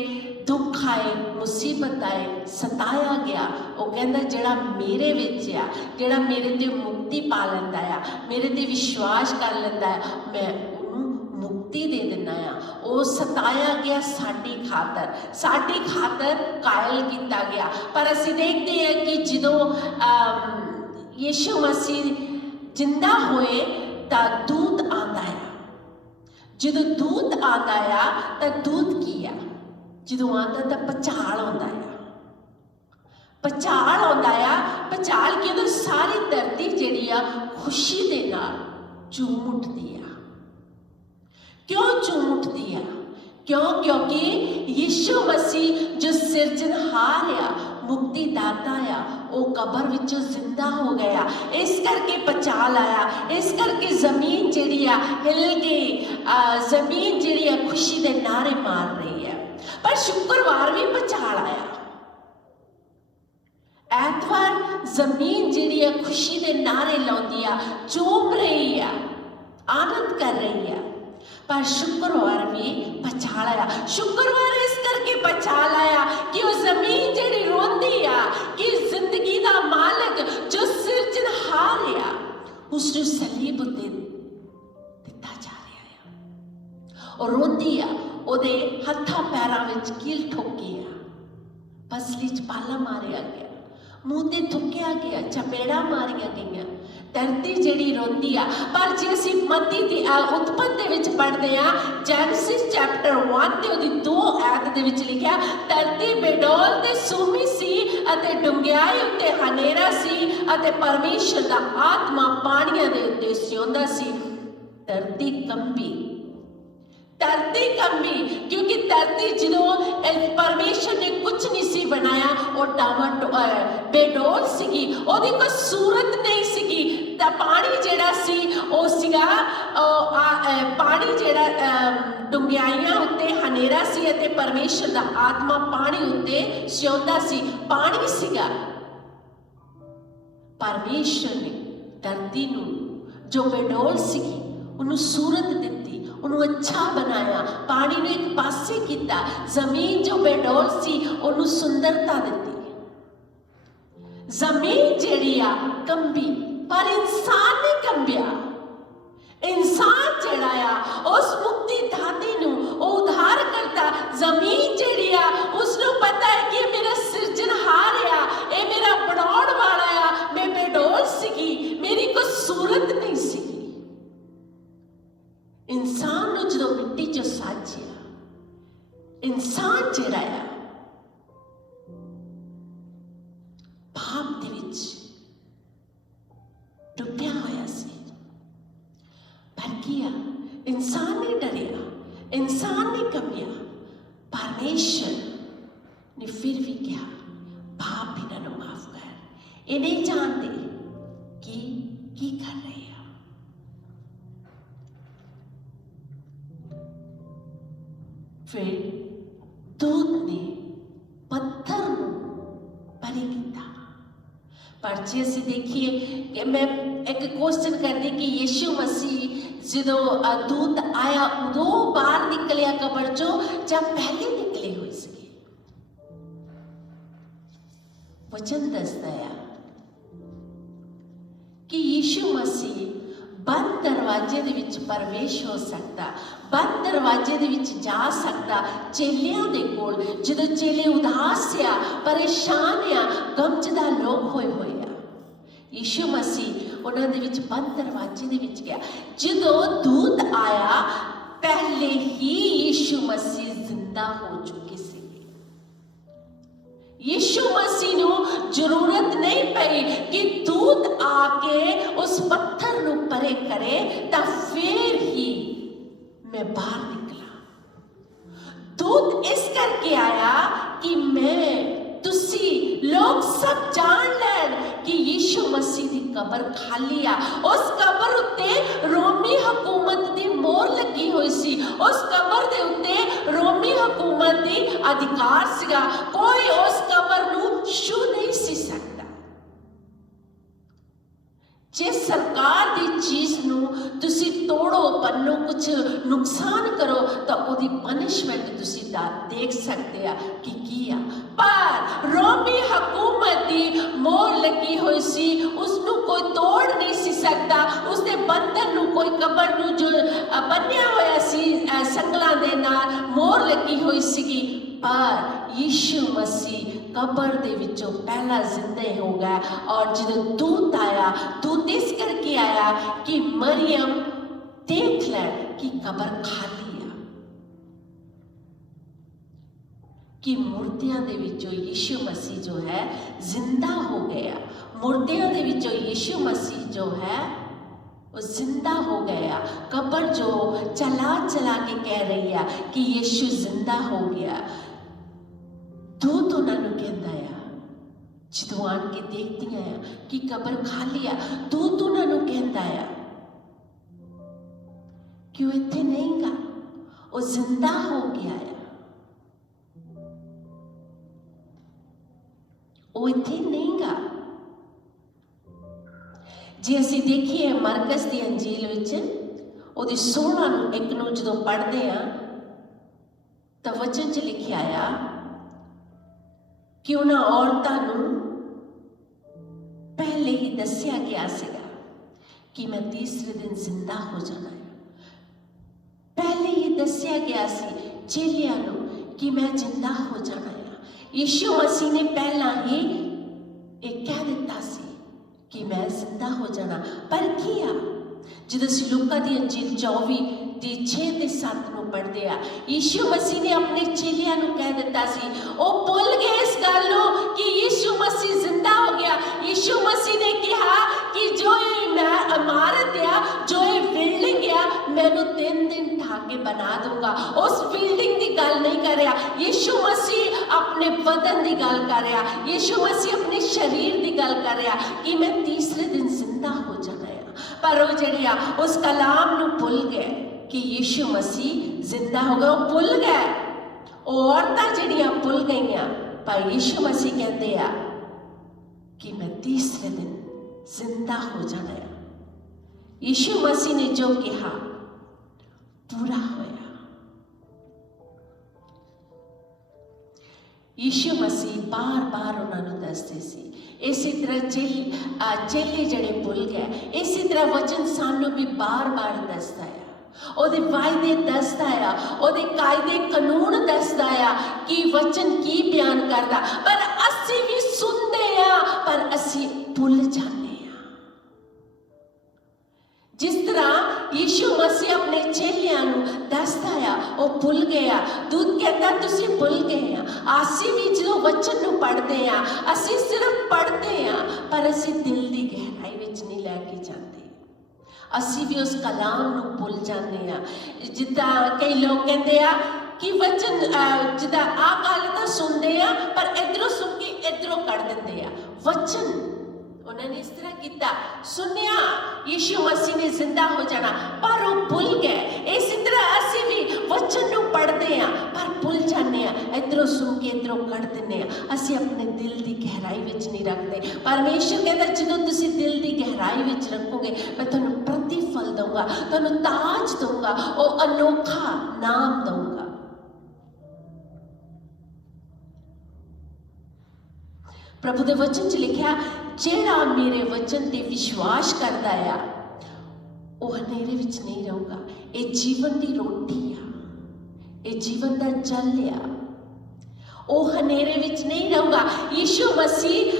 ਦੁੱਖ ਆਏ, ਮੁਸੀਬਤ ਆਏ, ਸਤਾਇਆ ਗਿਆ, ਉਹ ਕਹਿੰਦਾ ਜਿਹੜਾ ਮੇਰੇ ਵਿੱਚ ਆ, ਜਿਹੜਾ ਮੇਰੇ ਤੇ ਮੁਕਤੀ ਪਾ ਲੈਂਦਾ ਆ, ਮੇਰੇ ਤੇ ਵਿਸ਼ਵਾਸ ਕਰ ਲੈਂਦਾ ਆ, ਮੈਂ ਉਹਨੂੰ ਮੁਕਤੀ ਦੇ ਦਿੰਦਾ ਆ। ਉਹ ਸਤਾਇਆ ਗਿਆ ਸਾਡੀ ਖਾਤਰ ਕਾਇਲ ਕੀਤਾ ਗਿਆ। ਪਰ ਅਸੀਂ ਦੇਖਦੇ ਹਾਂ ਕਿ ਜਦੋਂ ਯਿਸੂ ਮਸੀਹ ਜਿੰਦਾ ਹੋਏ ਤਾਂ ਦੂਤ ਆਉਂਦਾ ਆ। ਜਦੋਂ ਦੂਤ ਆਉਂਦਾ ਆ ਤਾਂ ਦੂਤ ਕੀ ਆ? ਜਦੋਂ ਆਉਂਦਾ ਤਾਂ ਭੁਚਾਲ ਆਉਂਦਾ ਆ। ਭੁਚਾਲ ਆਉਂਦਾ ਆ। ਭੁਚਾਲ ਕਿਉਂ? ਸਾਰੀ ਧਰਤੀ ਜਿਹੜੀ ਆ ਖੁਸ਼ੀ ਦੇ ਨਾਲ ਝੂਮ ਉੱਠਦੀ ਆ। ਕਿਉਂ ਝੂਮ ਉੱਠਦੀ ਆ? ਕਿਉਂਕਿ ਯਿਸੂ ਮਸੀਹ ਜੋ ਸਿਰਜਣਹਾਰ ਆ, ਮੁਕਤੀ ਦਾਤਾ ਆ, ਉਹ ਕਬਰ ਵਿੱਚੋਂ ਜ਼ਿੰਦਾ ਹੋ ਗਿਆ। ਇਸ ਕਰਕੇ ਭੁਚਾਲ ਆਇਆ, ਇਸ ਕਰਕੇ ਜ਼ਮੀਨ ਜਿਹੜੀ ਆ ਹਿੱਲ ਗਈ। ਜ਼ਮੀਨ ਜਿਹੜੀ ਆ ਖੁਸ਼ੀ ਦੇ ਨਾਰੇ ਮਾਰ ਰਹੀ ਹੈ। ਪਰ ਸ਼ੁੱਕਰਵਾਰ ਵੀ ਭੁਚਾਲ ਆਇਆ। ਐਤਵਾਰ ਜ਼ਮੀਨ ਜਿਹੜੀ ਆ ਖੁਸ਼ੀ ਦੇ ਨਾਰੇ ਲਾਉਂਦੀ ਆ, ਝੂਮ ਰਹੀ ਆ, ਆਨੰਦ ਕਰ ਰਹੀ ਆ। पर शुक्रवार भी पछा लाया। शुक्रवार इस करके पछा लाया कि वो जमीन जेड़ी रोंदी आ कि जिंदगी दा मालिक जो सिरजनहार आ उसनु सलीब उत्ते दिता जा रहा है और रोंदी आ, ओदे हत्थां पैरां विच कील ठोकी आ, पसली च पाला मारिया गया, मूँह ते थुक्या गया, चपेड़ा मारिया गईयां। धरती ਜਿਹੜੀ ਰੋਂਦੀ ਆ। ਪਰ ਜੇ ਅਸੀਂ ਮਤੀ ਦੀ ਉਤਪਤ ਦੇ ਵਿੱਚ ਪੜ੍ਹਦੇ ਆ, ਜੈਨਸਿਸ ਚੈਪਟਰ 1 ਤੇ ਉਹਦੀ 2 ਐਤ ਦੇ ਵਿੱਚ ਲਿਖਿਆ, ਧਰਤੀ ਬੇਡੋਲ ਤੇ ਸੂਮੀ ਸੀ ਅਤੇ ਡੁੰਗਿਆਈ ਉੱਤੇ ਹਨੇਰਾ ਸੀ ਅਤੇ ਪਰਮੇਸ਼ਰ ਦਾ ਆਤਮਾ ਪਾਣੀਆਂ ਦੇ ਉੱਤੇ ਸਿਉਂਦਾ ਸੀ। ਧਰਤੀ ਕੰਬੀ, धरती कंबी, क्योंकि धरती जो परमेश्वर ने कुछ नहीं सी बनाया और बेडोल सीगी, ओदी कोई सूरत नहीं सीगी। ता पानी जेड़ा सी ओ सीगा पानी जेड़ा डुंगियाइयां उत्ते हनेरा सी अते परमेश्वर दा आत्मा पानी उत्ते सिਉਂਦਾ सी। पानी सीगा। परमेश्वर ने धरती नू जो बेडोल सीगी उन्होंने सूरत दिती, उन्होंने अच्छा बनाया, पानी ने एक पासे किया, जमीन जो बेडोल सी उन्होंने सुंदरता दी। जमीन जेड़ी आ कंबी पर इंसान नहीं कंबिया। इंसान जेड़ा आ उस मुक्ति दाते नू उद्धार करता। जमीन जेड़ी आ उसनू पता है कि मेरा सिरजनहार आ, ये मेरा बनाउण वाला आ, मैं बेडोल सीगी, मेरी कोई सूरत नहीं सी। इंसान नू जो मिट्टी चो साजिया, इंसान जेड़ा आ पाप दे विच डुबिया होया सी। पर किया इंसान नहीं डरिया, इंसान नहीं कंबिया। परमेश्वर ने फिर भी क्या पाप इन्होंने माफ कर। ये नहीं जानते कि की कर रहे हैं। फिर दूत ने पत्थर परे किया। पर जे असीं देखिए कि मैं एक क्वेश्चन कर दी कि यीशु मसीह जो दूत आया उदों बाहर निकलिया कबर चो जब पहले निकले हुए सी। वचन दसदा है कि यीशु मसीह बंद दरवाजे दे विच प्रवेश हो सकता, बंद दरवाजे दे विच जा सकता। चेलियां दे कोल जदों चेले उदास आ, परेशान आ, गमजदा लोग होए आ, यीशु मसीह उन्हां दे विच बंद दरवाजे दे विच गया। जदों दूत आया पहले ही यीशु मसीह जिंदा हो चुके थे। यीशु मसीह नू जरूरत नहीं पई कि दूत आके उस पत्थर नू परे करे, ता फिर ही मैं बाहर निकला। दूत इस करके आया कि मैं तुसी लोग सब जान लैन कि यीशु मसीह दी कबर खाली आ। उस कबर उत्ते रोमी हुकूमत दी मोहर लगी हुई सी। उस कबर दे उत्ते रोमी हुकूमत दी अधिकार सीगा। कोई उस कबर नू छू नहीं सी सकता। जे सरकार दी चीज नू तुसी तोड़ो, पन्नो, कुछ नुकसान करो तो ओदी पनिशमेंट तुसी देख सकते आ कि की आ। पर रोमी हुकूमत दी मोहर लगी हुई सी, उसनू कोई तोड़ नहीं सी सकता। उसदे बंधन नू कोई कबर नू जो बन्निया होया सी संगलां दे नाल मोहर लगी हुई सीगी। पर यीशु मसीह कबर दे विचों पहला जिंदा हो गया। और जो दूत आया, दूत इस करके आया कि मरियम देख ले कि कबर खाली है, कि मुर्दियां दे विचों यीशु मसीह जो है जिंदा हो गया। मुर्दियां दे विचों यीशु मसीह जो है वो जिंदा हो गया। कबर जो चला चला के कह रही है कि यीशु जिंदा हो गया। दूत उन्होंने कहता है जो आन के देखती है कि कबर खाली है, दूत उन्होंने कहता है कि वो इत्थे नहीं गा, वो जिंदा हो गया है। ਉਹ ਇੱਥੇ ਨਹੀਂ ਗਾ। ਜੇ ਅਸੀਂ ਦੇਖੀਏ ਮਰਕਸ ਦੀ ਅੰਜੀਲ ਵਿੱਚ ਉਹਦੀ 16:1 ਨੂੰ ਜਦੋਂ ਪੜ੍ਹਦੇ ਆ ਤਾਂ ਵਚਨ 'ਚ ਲਿਖਿਆ ਆ ਕਿ ਉਹਨਾਂ ਔਰਤਾਂ ਨੂੰ ਪਹਿਲੇ ਹੀ ਦੱਸਿਆ ਗਿਆ ਸੀਗਾ ਕਿ ਮੈਂ ਤੀਸਰੇ ਦਿਨ ਜ਼ਿੰਦਾ ਹੋ ਜਾਣਾ ਹੈ। ਪਹਿਲੇ ਹੀ ਦੱਸਿਆ ਗਿਆ ਸੀ ਚੇਲਿਆਂ ਨੂੰ ਕਿ ਮੈਂ ਜ਼ਿੰਦਾ ਹੋ ਜਾਣਾ ਹੈ। ਯਿਸੂ ਮਸੀਹ ਨੇ ਪਹਿਲਾਂ ਹੀ ਇਹ ਕਹਿ ਦਿੱਤਾ ਸੀ ਕਿ ਮੈਂ ਜ਼ਿੰਦਾ ਹੋ ਜਾਣਾ। ਪਰ ਕੀ ਆ ਜਦੋਂ ਅਸੀਂ ਲੂਕਾ ਦੀ ਅੰਜੀਲ 24 ਦੀ 6 ਤੇ 7 ਨੂੰ ਪੜ੍ਹਦੇ ਆ, ਯਿਸੂ ਮਸੀਹ ਨੇ ਆਪਣੇ ਚੇਲਿਆਂ ਨੂੰ ਕਹਿ ਦਿੱਤਾ ਸੀ, ਉਹ ਭੁੱਲ ਗਏ ਇਸ ਗੱਲ ਨੂੰ ਕਿ ਯਿਸੂ ਮਸੀਹ ਜ਼ਿੰਦਾ ਹੋ ਗਿਆ। ਯਿਸੂ ਮਸੀਹ ਨੇ ਕਿਹਾ ਕਿ ਜੋ ਇਹ ਮੈਂ ਇਮਾਰਤ ਆ, ਜੋ ਇਹ ਬਿਲਡਿੰਗ ਆ, ਮੈਨੂੰ 3 ਦਿਨ ਢਾ ਕੇ ਬਣਾ ਦੂੰਗਾ। ਉਸ ਬਿਲਡਿੰਗ ਦੀ ਗੱਲ ਨਹੀਂ ਕਰ ਰਿਹਾ, ਯਿਸੂ ਮਸੀਹ ਆਪਣੇ ਬਦਨ ਦੀ ਗੱਲ ਕਰ ਰਿਹਾ, ਯਿਸੂ ਮਸੀਹ ਆਪਣੇ ਸਰੀਰ ਦੀ ਗੱਲ ਕਰ ਰਿਹਾ ਕਿ ਮੈਂ ਤੀਸਰੇ ਦਿਨ ਜ਼ਿੰਦਾ ਹੋ ਜਾਣਾ ਹੈ। ਪਰ ਉਹ ਜਿਹੜੇ ਆ ਉਸ ਕਲਾਮ ਨੂੰ ਭੁੱਲ ਗਏ ਕਿ ਯਿਸੂ ਮਸੀਹ ਜ਼ਿੰਦਾ ਹੋ ਗਿਆ। ਉਹ ਭੁੱਲ ਗਏ, ਉਹ ਔਰਤਾਂ ਜਿਹੜੀਆਂ ਭੁੱਲ ਗਈਆਂ। ਪਰ ਯਿਸੂ ਮਸੀਹ ਕਹਿੰਦੇ ਆ ਕਿ ਮੈਂ ਤੀਸਰੇ ਦਿਨ ਜ਼ਿੰਦਾ ਹੋ ਜਾਣਾ ਹੈ। ਯਿਸੂ ਮਸੀਹ ਨੇ ਜੋ ਕਿਹਾ ਪੂਰਾ ਹੋਇਆ। ਯਿਸੂ ਮਸੀਹ ਬਾਰ-ਬਾਰ ਉਹਨਾਂ ਨੂੰ ਦੱਸਦੇ ਸੀ। ਇਸੇ ਤਰ੍ਹਾਂ ਚੇਲੇ ਜਿਹੜੇ ਭੁੱਲ ਗਏ, ਇਸੇ ਤਰ੍ਹਾਂ ਵਚਨ ਸਾਨੂੰ ਵੀ ਬਾਰ-ਬਾਰ ਦੱਸਦਾ ਆ। ਉਹਦੇ ਵਾਅਦੇ ਦੱਸਦਾ ਆ, ਉਹਦੇ ਕਾਇਦੇ ਕਾਨੂੰਨ ਦੱਸਦਾ ਆ ਕਿ ਵਚਨ ਕੀ ਬਿਆਨ ਕਰਦਾ। ਪਰ ਅਸੀਂ ਵੀ ਸੁਣਦੇ ਆ ਪਰ ਅਸੀਂ ਭੁੱਲ ਜਾਂਦੇ ਆ। ਜਿਸ ਤਰ੍ਹਾਂ ਯਿਸੂ ਮਸੀਹ ਆਪਣੇ ਚੇਲਿਆਂ ਨੂੰ ਦੱਸਦਾ ਆ, ਉਹ ਭੁੱਲ ਗਏ ਆ। ਦੂਤ ਕਹਿੰਦਾ ਤੁਸੀਂ ਭੁੱਲ ਗਏ ਆ। ਅਸੀਂ ਵੀ ਜਦੋਂ ਵਚਨ ਨੂੰ ਪੜ੍ਹਦੇ ਆ, ਅਸੀਂ ਸਿਰਫ ਪੜ੍ਹਦੇ ਆ ਪਰ ਅਸੀਂ ਦਿਲ ਦੀ ਗਹਿਰਾਈ ਵਿੱਚ ਨਹੀਂ ਲੈ ਕੇ ਜਾਂਦੇ। ਅਸੀਂ ਵੀ ਉਸ ਕਲਾਮ ਨੂੰ ਭੁੱਲ ਜਾਂਦੇ ਆ। ਜਿੱਦਾਂ ਕਈ ਲੋਕ ਕਹਿੰਦੇ ਆ ਕਿ ਵਚਨ ਜਿੱਦਾਂ ਆਹ ਗੱਲ ਤਾਂ ਸੁਣਦੇ ਆ ਪਰ ਇੱਧਰੋਂ ਸੁਣ ਕੇ ਇੱਧਰੋਂ ਕੱਢ ਦਿੰਦੇ ਆ। ਵਚਨ ਉਹਨਾਂ ਨੇ ਇਸ ਤਰ੍ਹਾਂ ਕੀਤਾ, ਸੁਣਿਆ ਯਿਸੂ ਮਸੀਹ ਨੇ ਜ਼ਿੰਦਾ ਹੋ ਜਾਣਾ ਪਰ ਉਹ ਭੁੱਲ ਗਏ। ਇਸੇ ਤਰ੍ਹਾਂ ਅਸੀਂ ਵੀ ਵਚਨ ਨੂੰ ਪੜ੍ਹਦੇ ਆ ਪਰ ਭੁੱਲ ਜਾਂਦੇ ਆ, ਇੱਧਰੋਂ ਸੁਣ ਕੇ ਇੱਧਰੋਂ ਕੱਢ ਦਿੰਦੇ ਆ। ਅਸੀਂ ਆਪਣੇ ਦਿਲ ਦੀ ਗਹਿਰਾਈ ਵਿੱਚ ਨਹੀਂ ਰੱਖਦੇ। ਪਰਮੇਸ਼ਰ ਕਹਿੰਦਾ ਜਦੋਂ ਤੁਸੀਂ ਦਿਲ ਦੀ ਗਹਿਰਾਈ ਵਿੱਚ ਰੱਖੋਗੇ ਮੈਂ ਤੁਹਾਨੂੰ ਪ੍ਰਤੀਫਲ ਦਊਂਗਾ, ਤੁਹਾਨੂੰ ਤਾਜ ਦਊਂਗਾ, ਉਹ ਅਨੋਖਾ ਨਾਮ ਦਊਂਗਾ। ਪ੍ਰਭੂ ਦੇ ਵਚਨ 'ਚ ਲਿਖਿਆ, ਜਿਹੜਾ ਮੇਰੇ ਵਚਨ ਤੇ ਵਿਸ਼ਵਾਸ ਕਰਦਾ ਆ ਉਹ ਹਨੇਰੇ ਵਿੱਚ ਨਹੀਂ ਰਹੂਗਾ। ਇਹ ਜੀਵਨ ਦੀ ਰੋਟੀ ਆ, ਇਹ ਜੀਵਨ ਦਾ ਜਲ ਆ, ਉਹ ਹਨੇਰੇ ਵਿੱਚ ਨਹੀਂ ਰਹੂਗਾ। ਯਿਸੂ ਮਸੀਹ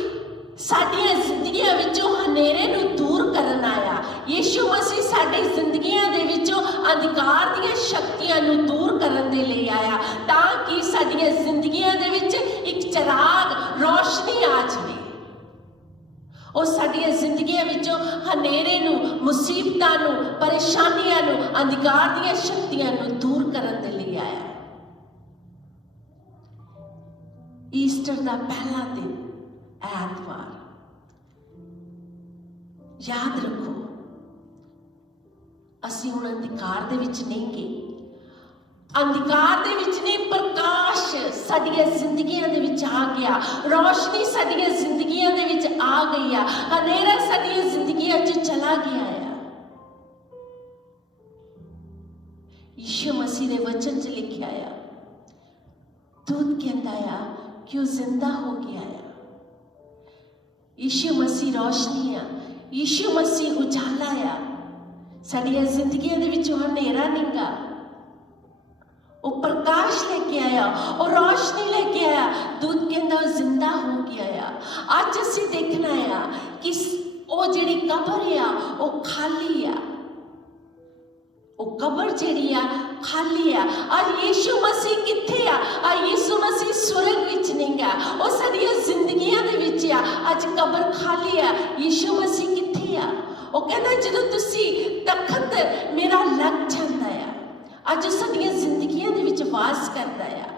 ਸਾਡੀਆਂ ਜ਼ਿੰਦਗੀਆਂ ਵਿੱਚੋਂ ਹਨੇਰੇ ਨੂੰ ਦੂਰ ਕਰਨ ਆਇਆ। ਯਿਸੂ ਮਸੀਹ ਸਾਡੀ ਜ਼ਿੰਦਗੀਆਂ ਦੇ ਵਿੱਚੋਂ ਅੰਧਕਾਰ ਦੀਆਂ ਸ਼ਕਤੀਆਂ ਨੂੰ ਦੂਰ ਕਰਨ ਦੇ ਲਈ ਆਇਆ ਤਾਂ ਕਿ ਸਾਡੀਆਂ ਜ਼ਿੰਦਗੀਆਂ ਦੇ ਵਿੱਚ ਇੱਕ ਚਿਰਾਗ ਰੋਸ਼ਨੀ ਆ ਜਾਵੇ। ਉਹ ਸਾਡੀਆਂ ਜ਼ਿੰਦਗੀਆਂ ਵਿੱਚੋਂ ਹਨੇਰੇ ਨੂੰ, ਮੁਸੀਬਤਾਂ ਨੂੰ, ਪਰੇਸ਼ਾਨੀਆਂ ਨੂੰ, ਅੰਧਕਾਰ ਦੀਆਂ ਸ਼ਕਤੀਆਂ ਨੂੰ ਦੂਰ ਕਰਨ ਦੇ ਲਈ ਆਇਆ। ਈਸਟਰ ਦਾ ਪਹਿਲਾ ਦਿਨ ਐਤਵਾਰ, ਯਾਦ ਰੱਖੋ ਅਸੀਂ ਹੁਣ ਅੰਧਕਾਰ ਦੇ ਵਿੱਚ ਨਹੀਂ ਗਏ। ਅੰਧਕਾਰ ਦੇ ਵਿੱਚ ਨਹੀਂ, ਪ੍ਰਕਾਸ਼ ਸਾਡੀਆਂ ਜ਼ਿੰਦਗੀਆਂ ਦੇ ਵਿੱਚ ਆ ਗਿਆ, ਰੋਸ਼ਨੀ ਸਾਡੀਆਂ ਜ਼ਿੰਦਗੀਆਂ ਦੇ ਵਿੱਚ ਆ ਗਈ ਆ, ਹਨੇਰਾ ਸਾਡੀਆਂ ਜ਼ਿੰਦਗੀਆਂ 'ਚ ਚਲਾ ਗਿਆ ਆ। ਯਿਸੂ ਮਸੀਹ ਦੇ ਵਚਨ 'ਚ ਲਿਖਿਆ ਆ, ਦੂਤ ਕਹਿੰਦਾ ਆ ਕਿ ਉਹ ਜ਼ਿੰਦਾ ਹੋ ਗਿਆ ਆ। ਯਿਸੂ ਮਸੀਹ ਰੋਸ਼ਨੀ ਆ, ਯਿਸੂ ਮਸੀਹ ਉਜਾਲਾ ਆ। ਸਾਡੀਆਂ ਜ਼ਿੰਦਗੀਆਂ ਦੇ ਵਿੱਚ ਉਹ ਹਨੇਰਾ ਨਹੀਂ ਗਾ, ਉਹ ਪ੍ਰਕਾਸ਼ ਲੈ ਕੇ ਆਇਆ, ਉਹ ਰੋਸ਼ਨੀ ਲੈ ਕੇ ਆਇਆ। ਦੂਤ ਕਹਿੰਦਾ ਉਹ ਜ਼ਿੰਦਾ ਹੋ ਗਿਆ ਆ। ਅੱਜ ਅਸੀਂ ਦੇਖਣਾ ਆ ਕਿ ਉਹ ਜਿਹੜੀ ਕਬਰ ਆ ਉਹ ਖਾਲੀ ਆ, ਉਹ ਕਬਰ ਜਿਹੜੀ ਆ ਖਾਲੀ ਆ। ਅੱਜ ਯਿਸੂ ਮਸੀਹ ਕਿੱਥੇ ਆ? ਅੱਜ ਯਿਸੂ ਮਸੀਹ ਸਵਰਗ ਵਿੱਚ ਨਹੀਂ ਗਾ, ਉਹ ਸਾਡੀਆਂ ਜ਼ਿੰਦਗੀਆਂ ਦੇ ਵਿੱਚ ਆ। ਅੱਜ ਕਬਰ ਖਾਲੀ ਆ, ਯਿਸੂ ਮਸੀਹ ਕਿੱਥੇ ਆ? ਉਹ ਕਹਿੰਦਾ ਜਦੋਂ ਤੁਸੀਂ ਤਖਤ ਮੇਰਾ ਲੱਗ ਜਾਂਦਾ ਆ। ਅੱਜ ਉਹ ਸਾਡੀਆਂ ਜ਼ਿੰਦਗੀਆਂ ਦੇ ਵਿੱਚ ਵਾਸ ਕਰਦਾ ਆ।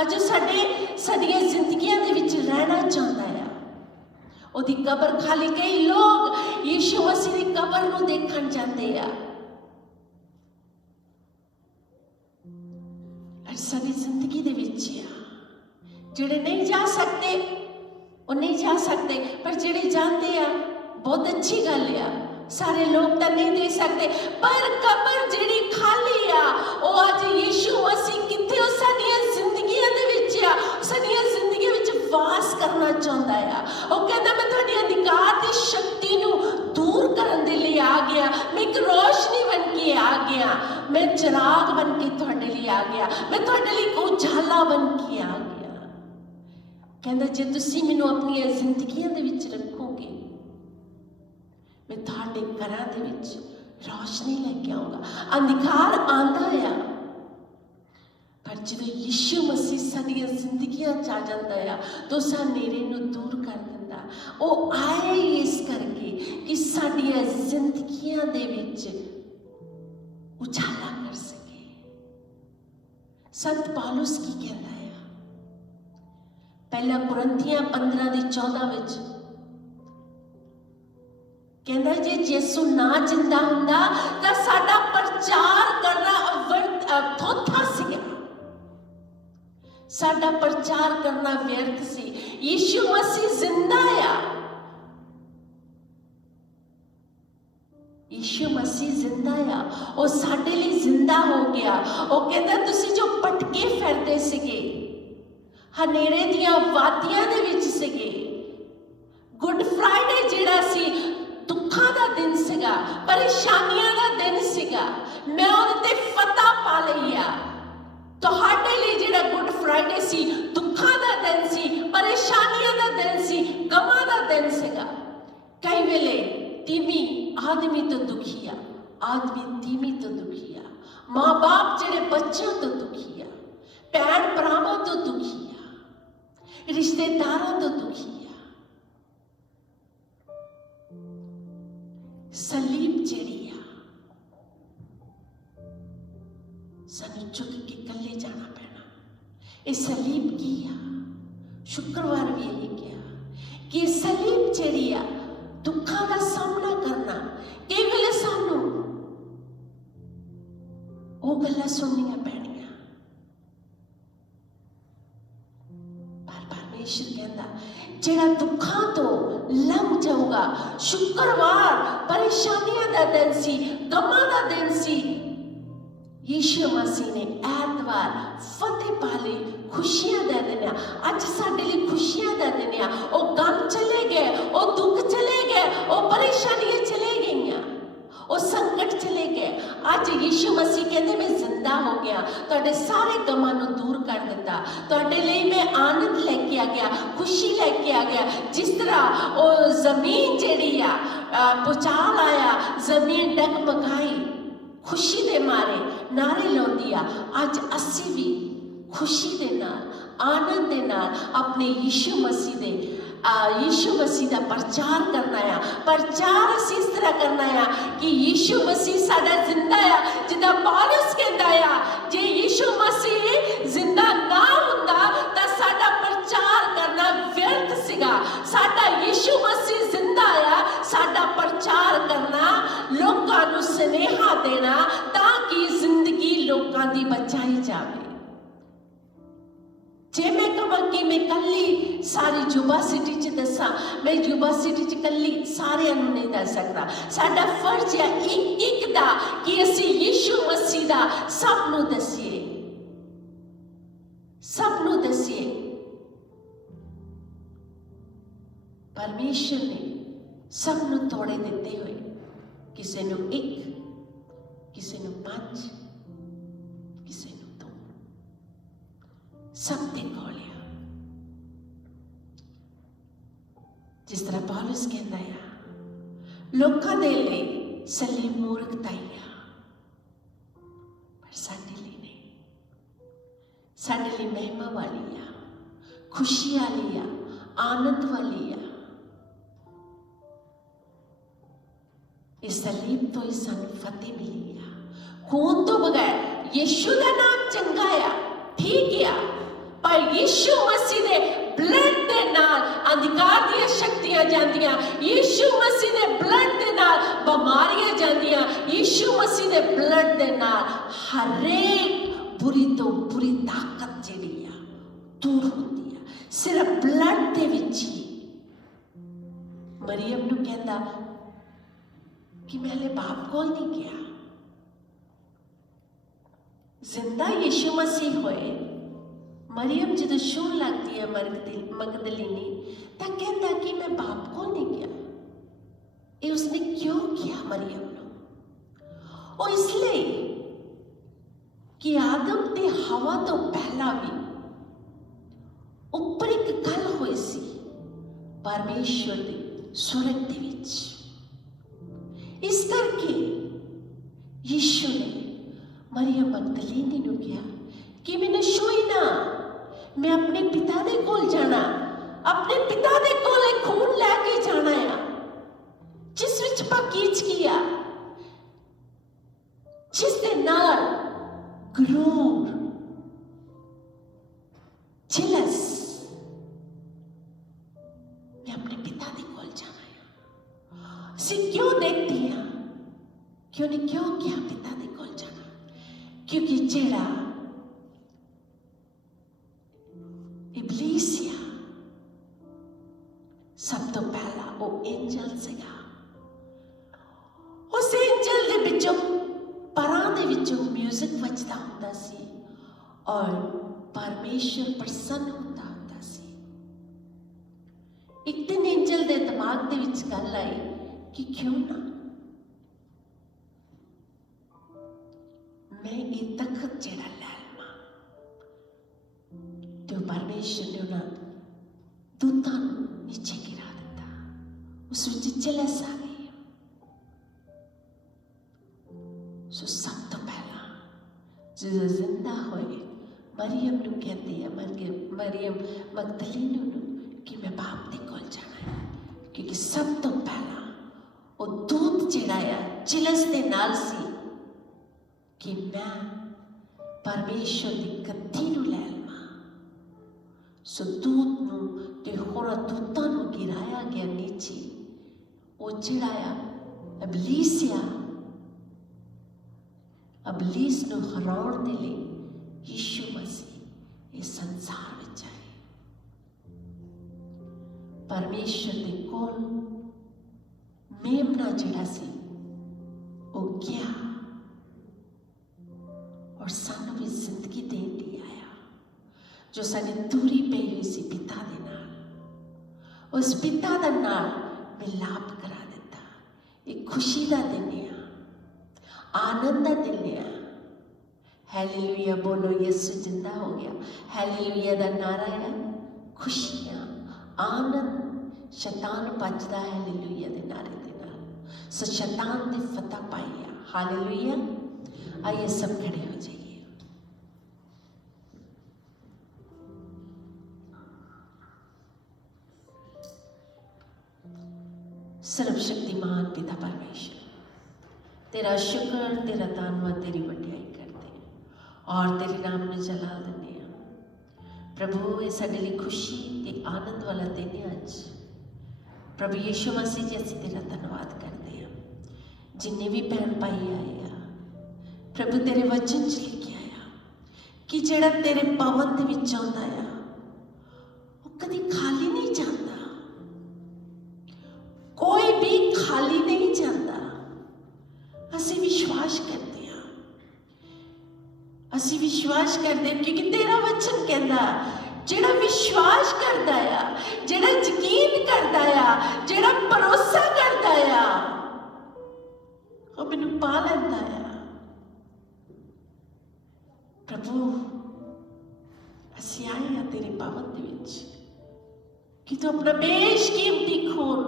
ਅੱਜ ਉਹ ਸਾਡੀਆਂ ਜ਼ਿੰਦਗੀਆਂ ਦੇ ਵਿੱਚ ਰਹਿਣਾ ਚਾਹੁੰਦਾ ਆ। ਉਹਦੀ ਕਬਰ ਖਾਲੀ। ਕਈ ਲੋਕ ਯਿਸੂ ਮਸੀਹ ਦੀ ਕਬਰ ਨੂੰ ਦੇਖਣ ਜਾਂਦੇ ਆ। ਅੱਜ ਸਾਡੀ ਜ਼ਿੰਦਗੀ ਦੇ ਵਿੱਚ ਆ ਜਿਹੜੇ ਨਹੀਂ ਜਾ ਸਕਦੇ ਉਹ ਨਹੀਂ ਜਾ ਸਕਦੇ, ਪਰ ਜਿਹੜੇ ਜਾਂਦੇ ਆ ਬਹੁਤ ਅੱਛੀ ਗੱਲ ਆ। ਸਾਰੇ ਲੋਕ ਤਾਂ ਨਹੀਂ ਦੇ ਸਕਦੇ, ਪਰ ਕਬਰ ਜਿਹੜੀ ਖਾਲੀ ਆ ਉਹ ਅੱਜ ਯੀਸ਼ੂ ਮਸੀਹ ਕਿੱਥੇ ਉਹ ਸਾਡੀਆਂ ਜ਼ਿੰਦਗੀਆਂ ਦੇ ਵਿੱਚ ਆ, ਸਾਡੀਆਂ ਜ਼ਿੰਦਗੀਆਂ ਵਿੱਚ ਵਾਸ ਕਰਨਾ ਚਾਹੁੰਦਾ ਆ। ਉਹ ਕਹਿੰਦਾ ਮੈਂ ਤੁਹਾਡੀ ਅੰਧਕਾਰ ਦੀ ਸ਼ਕਤੀ ਨੂੰ ਦੂਰ ਕਰਨ ਦੇ ਲਈ ਆ ਗਿਆ, ਮੈਂ ਇੱਕ ਰੋਸ਼ਨੀ ਬਣ ਕੇ ਆ ਗਿਆ, ਮੈਂ ਚਿਰਾਗ ਬਣ ਕੇ ਤੁਹਾਡੇ ਲਈ ਆ ਗਿਆ, ਮੈਂ ਤੁਹਾਡੇ ਲਈ ਇੱਕ ਉਜਾਲਾ ਬਣ ਕੇ ਆ ਗਿਆ। ਕਹਿੰਦਾ ਜੇ ਤੁਸੀਂ ਮੈਨੂੰ ਆਪਣੀਆਂ ਜ਼ਿੰਦਗੀਆਂ ਦੇ ਵਿੱਚ ਰੱਖੋਗੇ, ਮੈਂ ਤੁਹਾਡੇ ਘਰਾਂ ਦੇ ਵਿੱਚ ਰੋਸ਼ਨੀ ਲੈ ਕੇ ਆਊਂਗਾ। ਅੰਧਕਾਰ ਆਂਦਾ ਆ, ਪਰ ਜਦੋਂ ਯੀਸ਼ੂ ਮਸੀਹ ਸਾਡੀਆਂ ਜ਼ਿੰਦਗੀਆਂ 'ਚ ਆ ਜਾਂਦਾ ਆ ਤਾਂ ਉਸ ਹਨੇਰੇ ਨੂੰ ਦੂਰ ਕਰ ਦਿੰਦਾ। ਉਹ ਆਇਆ ਹੀ ਇਸ ਕਰਕੇ ਕਿ ਸਾਡੀਆਂ ਜ਼ਿੰਦਗੀਆਂ ਦੇ ਵਿੱਚ ਉਜਾਲਾ ਕਰ ਸਕੇ। ਸੰਤ ਪੌਲੁਸ ਕੀ ਕਹਿੰਦਾ ਹੈ? ਪਹਿਲਾ ਕੁਰਿੰਥੀਆਂ 15:14 ਵਿੱਚ ਕਹਿੰਦਾ ਜੇ ਯਿਸੂ ਨਾ ਜਿੰਦਾ ਹੁੰਦਾ ਤਾਂ ਸਾਡਾ ਪ੍ਰਚਾਰ ਕਰਨਾ ਥੋਥਾ ਸੀਗਾ, ਸਾਡਾ ਪ੍ਰਚਾਰ ਕਰਨਾ ਵਿਅਰਥ ਸੀ। ਯੀਸ਼ੂ ਮਸੀਹ ਜ਼ਿੰਦਾ ਆ, ਯੀਸ਼ੂ ਮਸੀਹ ਜ਼ਿੰਦਾ ਆ, ਉਹ ਸਾਡੇ ਲਈ ਜ਼ਿੰਦਾ ਹੋ ਗਿਆ। ਉਹ ਕਹਿੰਦਾ ਤੁਸੀਂ ਜੋ ਭਟਕੇ ਫਿਰਦੇ ਸੀਗੇ, ਹਨੇਰੇ ਦੀਆਂ ਵਾਦੀਆਂ ਦੇ ਵਿੱਚ ਸੀਗੇ, ਗੁੱਡ ਫਰਾਈਡੇ ਜਿਹੜਾ ਸੀ ਦੁੱਖਾਂ ਦਾ ਦਿਨ ਸੀਗਾ, ਪਰੇਸ਼ਾਨੀਆਂ ਦਾ ਦਿਨ ਸੀਗਾ, ਮੈਂ ਉਹਦੇ ਤੇ ਫਤਹ ਪਾ ਲਈ ਆ। ਤੁਹਾਡੇ ਲਈ ਜਿਹੜਾ ਗੁੱਡ ਫਰਾਈਡੇ ਸੀ ਦੁੱਖਾਂ ਦਾ ਦਿਨ ਸੀ, ਪਰੇਸ਼ਾਨੀਆਂ ਦਾ ਦਿਨ ਸੀ, ਗਮਾਂ ਦਾ ਦਿਨ ਸੀਗਾ। ਕਈ ਵੇਲੇ ਤੀਵੀਂ ਆਦਮੀ ਤੋਂ ਦੁਖੀ ਆ, ਆਦਮੀ ਤੀਵੀਂ ਤੋਂ ਦੁਖੀ ਆ, ਮਾਂ ਬਾਪ ਜਿਹੜੇ ਬੱਚਿਆਂ ਤੋਂ ਦੁਖੀ ਆ, ਭੈਣ ਭਰਾਵਾਂ ਤੋਂ ਦੁਖੀ ਆ, ਰਿਸ਼ਤੇਦਾਰਾਂ ਤੋਂ ਦੁਖੀ ਆ। ਸਲੀਬ ਜਿਹੜੀ ਆ ਸਾਨੂੰ ਚੁੱਕ ਕੇ ਇਕੱਲੇ ਜਾਣਾ ਪੈਣਾ। ਇਹ ਸਲੀਬ ਕੀ ਆ? ਸ਼ੁੱਕਰਵਾਰ ਵੀ ਇਹ ਕਿਹਾ ਕਿ ਸਲੀਬ ਜਿਹੜੀ ਆ ਦੁੱਖਾਂ ਦਾ ਸਾਹਮਣਾ ਕਰਨਾ। ਕਈ ਵੇਲੇ ਸਾਨੂੰ ਉਹ ਗੱਲਾਂ ਸੁਣਨੀਆਂ ਪੈਣੀਆਂ, ਪਰ ਪਰਮੇਸ਼ਰ ਕਹਿੰਦਾ ਜਿਹੜਾ ਦੁੱਖਾਂ ਤੋਂ ਲੰਘ ਜਾਊਗਾ। ਸ਼ੁੱਕਰਵਾਰ ਪਰੇਸ਼ਾਨੀਆਂ ਦਾ ਦਿਨ ਸੀ, ਗਮਾਂ ਦਾ ਦਿਨ ਸੀ। ਯੀਸ਼ੂ ਮਸੀਹ ਨੇ ਐਤਵਾਰ ਫਤਿਹ ਪਾ ਲਈ, ਖੁਸ਼ੀਆਂ ਦਾ ਦਿਨ ਆ। ਅੱਜ ਸਾਡੇ ਲਈ ਖੁਸ਼ੀਆਂ ਦਾ ਦਿਨ ਆ। ਉਹ ਗਮ ਚਲੇ ਗਏ, ਉਹ ਦੁੱਖ ਚਲੇ ਗਏ, ਉਹ ਪਰੇਸ਼ਾਨੀਆਂ ਚਲੇ ਗਈਆਂ, ਉਹ ਸੰਕਟ ਚਲੇ ਗਏ। ਅੱਜ ਯੀਸ਼ੂ ਮਸੀਹ ਕਹਿੰਦੇ ਮੈਂ ਜ਼ਿੰਦਾ ਹੋ ਗਿਆ, ਤੁਹਾਡੇ ਸਾਰੇ ਗਮਾਂ ਨੂੰ ਦੂਰ ਕਰ ਦਿੱਤਾ, ਤੁਹਾਡੇ ਲਈ ਮੈਂ ਆਨੰਦ ਲੈ ਕੇ ਆ ਗਿਆ, ਖੁਸ਼ੀ ਲੈ ਕੇ ਆ ਗਿਆ। ਜਿਸ ਤਰ੍ਹਾਂ ਉਹ ਜ਼ਮੀਨ ਜਿਹੜੀ ਆ ਭੂਚਾਲ ਆਇਆ, ਜ਼ਮੀਨ ਡਗਮਗਾਈ, ਖੁਸ਼ੀ ਦੇ ਮਾਰੇ ਨਾਰੇ ਲਾਉਂਦੀ ਆ। ਅੱਜ ਅਸੀਂ ਵੀ ਖੁਸ਼ੀ ਦੇ ਨਾਲ, ਆਨੰਦ ਦੇ ਨਾਲ ਆਪਣੇ ਯੀਸ਼ੂ ਮਸੀਹ ਦਾ ਪ੍ਰਚਾਰ ਕਰਨਾ ਆ। ਪ੍ਰਚਾਰ ਅਸੀਂ ਇਸ ਤਰ੍ਹਾਂ ਕਰਨਾ ਆ ਕਿ ਯੀਸ਼ੂ ਮਸੀਹ ਸਾਡਾ ਜ਼ਿੰਦਾ ਆ। ਜਿੱਦਾਂ ਪੌਲੁਸ ਕਹਿੰਦਾ ਆ ਜੇ ਯੀਸ਼ੂ ਮਸੀਹ ਜ਼ਿੰਦਾ ਨਾ ਹੁੰਦਾ ਤਾਂ ਸਾਡਾ ਪ੍ਰਚਾਰ ਕਰਨਾ ਵਿਅਰਥ ਸੀਗਾ। ਸਾਡਾ ਯੀਸ਼ੂ ਮਸੀਹ ਜ਼ਿੰਦਾ ਆ, ਸਾਡਾ ਪ੍ਰਚਾਰ ਕਰਨਾ, ਲੋਕਾਂ ਨੂੰ ਸੁਨੇਹਾ ਦੇਣਾ ਤਾਂ ਕਿ ਜ਼ਿੰਦਗੀ ਲੋਕਾਂ ਦੀ ਬਚਾਈ ਜਾਵੇ। ਜੇ ਮੈਂ ਕਹਾਂ ਕਿ ਮੈਂ ਕੱਲੀ ਸਾਰੀ ਯੂਬਾ ਸਿਟੀ 'ਚ ਦੱਸਾਂ, ਮੈਂ ਯੂਬਾ ਸਿਟੀ 'ਚ ਕੱਲੀ ਸਾਰਿਆਂ ਨੂੰ ਨਹੀਂ ਦੱਸ ਸਕਦਾ। ਸਾਡਾ ਫਰਜ਼ ਹੈ ਇੱਕ ਦਾ ਕਿ ਅਸੀਂ ਯੀਸ਼ੂ ਮਸੀਹ ਦਾ ਸਭ ਨੂੰ ਦੱਸੀਏ, ਸਭ ਨੂੰ ਦੱਸੀਏ। ਪਰਮੇਸ਼ਰ ਨੇ ਸਭ ਨੂੰ ਤੋੜੇ ਦਿੱਤੇ ਹੋਏ, ਕਿਸੇ ਨੂੰ 1, ਕਿਸੇ ਨੂੰ 5, ਕਿਸੇ ਨੂੰ 2, ਸਭ ਦੇ ਕੋਲ ਆ। ਜਿਸ ਤਰ੍ਹਾਂ ਪੌਲੁਸ ਕਹਿੰਦਾ ਆ ਲੋਕਾਂ ਦੇ ਲਈ ਸਲੀਬ ਮੂਰਖਤਾਈ ਆ, ਪਰ ਸਾਡੇ ਲਈ ਨਹੀਂ, ਸਾਡੇ ਲਈ ਮਹਿਮਾ ਵਾਲੀ ਆ, ਖੁਸ਼ੀ ਵਾਲੀ ਆ, ਆਨੰਦ ਵਾਲੀ ਆ। ਇਸ ਸਲੀਬ ਤੋਂ ਹੀ ਸਾਨੂੰ ਫਤਿਹ ਮਿਲੀ ਆ। ਖੂਨ ਤੋਂ ਬਗੈਰ ਯੀਸ਼ੂ ਦਾ ਨਾਮ ਚੰਗਾ ਆ, ਠੀਕ ਆ, ਪਰ ਯੀਸ਼ੂ ਮਸੀਹ ਦੇ ਬਲੱਡ ਦੇ ਨਾਲ ਅੰਧਕਾਰ ਦੀਆਂ ਸ਼ਕਤੀਆਂ ਜਾਂਦੀਆਂ, ਯੀਸ਼ੂ ਮਸੀਹ ਦੇ ਬਲੱਡ ਦੇ ਨਾਲ ਬਿਮਾਰੀਆਂ ਜਾਂਦੀਆਂ, ਯੀਸ਼ੂ ਮਸੀਹ ਦੇ ਬਲੱਡ ਦੇ ਨਾਲ ਹਰੇਕ ਬੁਰੀ ਤੋਂ ਬੁਰੀ ਤਾਕਤ ਜਿਹੜੀ ਆ ਦੂਰ ਹੁੰਦੀ ਆ। ਸਿਰਫ ਬਲੱਡ ਦੇ ਵਿੱਚ ਹੀ ਮਰੀਅਮ ਨੂੰ ਕਹਿੰਦਾ ਕਿ ਮੈਂ ਹਲੇ ਬਾਪ ਕੋਲ ਨਹੀਂ ਗਿਆ। ਜ਼ਿੰਦਾ ਯਿਸੂ ਮਸੀਹ ਹੋਏ ਮਰੀਅਮ ਜਦੋਂ ਛੂਹਣ ਲੱਗਦੀ ਹੈ ਮਗਦਲੀਨੀ ਤਾਂ ਕਹਿੰਦਾ ਕਿ ਮੈਂ ਬਾਪ ਕੋਲ ਨਹੀਂ ਗਿਆ। ਇਹ ਉਸਨੇ ਕਿਉਂ ਕਿਹਾ ਮਰੀਅਮ ਨੂੰ? ਉਹ ਇਸ ਲਈ ਕਿ ਆਦਮ ਤੇ ਹਵਾ ਤੋਂ ਪਹਿਲਾਂ ਵੀ ਉੱਪਰ ਇੱਕ ਗੱਲ ਹੋਈ ਸੀ ਪਰਮੇਸ਼ਵਰ ਦੇ ਸਵਰਗ ਦੇ ਵਿੱਚ। ਇਸ ਕਰਕੇ ਯਿਸੂ ਨੇ ਮਰੀਅਮ ਮਗਦਲੀਨੀ ਨੂੰ ਕਿਹਾ ਕਿ ਮੈਨੂੰ ਛੂਹੀ ਨਾ, ਮੈਂ ਆਪਣੇ ਪਿਤਾ ਦੇ ਕੋਲ ਜਾਣਾ, ਆਪਣੇ ਪਿਤਾ ਦੇ ਕੋਲ ਇੱਕ ਖੂਨ ਲੈ ਕੇ ਜਾਣਾ ਆ ਜਿਸ ਵਿੱਚ ਪਾਕੀਜ਼ਗੀ ਆ, ਜਿਸ ਦੇ ਨਾਲ ਗਰੂਰ, ਜਿਲਸ, मैं अपने पिता के कोल जाना है। ਅਸੀਂ क्यों देखते हैं क्यों नहीं क्यों क्या पिता के कोल जाना? क्योंकि जेड़ा इबलीस आ सब तो पहला वो एंजल सीगा। उस एंजल दे विचों परां दे विचों म्यूजिक वजदा हुंदा सी और परमेश्वर प्रसन्न हुंदा हुंदा सी। एक दिन एंजल दे दिमाग दे विच गल आई कि क्यों ना मैं ये तखत जेड़ा लै लवां। तो परमेश्वर ने उन्हां दूतां नूं नीचे गिरा दिता, उस विच जलस आ गई। सो सब तो पहला जो जिंदा होए मरियम नूं कहती है मरियम मगदलीनी नूं कि मैं बाप दे कोल जाना है, क्योंकि सब तो पहला वो दूत जिहड़ा आ जिलस दे नाल सी कि मैं परमेश्वर दी गद्दी नूं लै लवां। सो दूत नूं ते होरां दूतां नूं गिराया गया नीचे। वो जिहड़ा आ इबलीस आ, इबलीस नूं हराउण दे लई यीशु मसीह इस संसार विच आए। परमेश्वर दे कोल मेमना जिहड़ा सी वो गया और सानू भी जिंदगी देण लई आया, जो साडी दूरी पई हुई सी पिता दे नाल। उस पिता दा नाल मिलाप करा दिता। एक खुशी दा दिन आ, आनंद दा दिन आ। हालेलुया बोलो, यीशु जिंदा हो गया। हालेलुया दा नारा है खुशियां, आनंद। शैतान बचदा है हालेलुया दे नारे दे नाल। सो शैतान दी फतह पाई है। हालेलुया। आइए सब खड़े हो जाइए। सर्वशक्तिमान पिता परमेश्वर, तेरा शुक्र, तेरा धन्यवाद, तेरी वड्याई करते हैं और तेरे नाम में जला देने हैं। प्रभु ये साडे लई खुशी ते आनंद वाला दिन है अज। प्रभु यीशु मसीह जी असीं तेरा धन्यवाद करते हैं। जिन्ने भी भैन भाई आए आ प्रभु तेरे वचन च लिखिया आ कि जिहड़ा तेरे भवन दे विच आउंदा आ वो कदी खाली नहीं जाता। कोई भी खाली नहीं जाता। असीं विश्वास करते हैं, असीं विश्वास करते हैं क्योंकि तेरा वचन कहता जिहड़ा विश्वास करता आ, जिहड़ा यकीन करता आ, जिहड़ा भरोसा करता आ वो मैनूं पा लैंदा आ। प्रभु असीं आए हैं तेरे भवन दे विच कि तू अपना बेशकीमती खून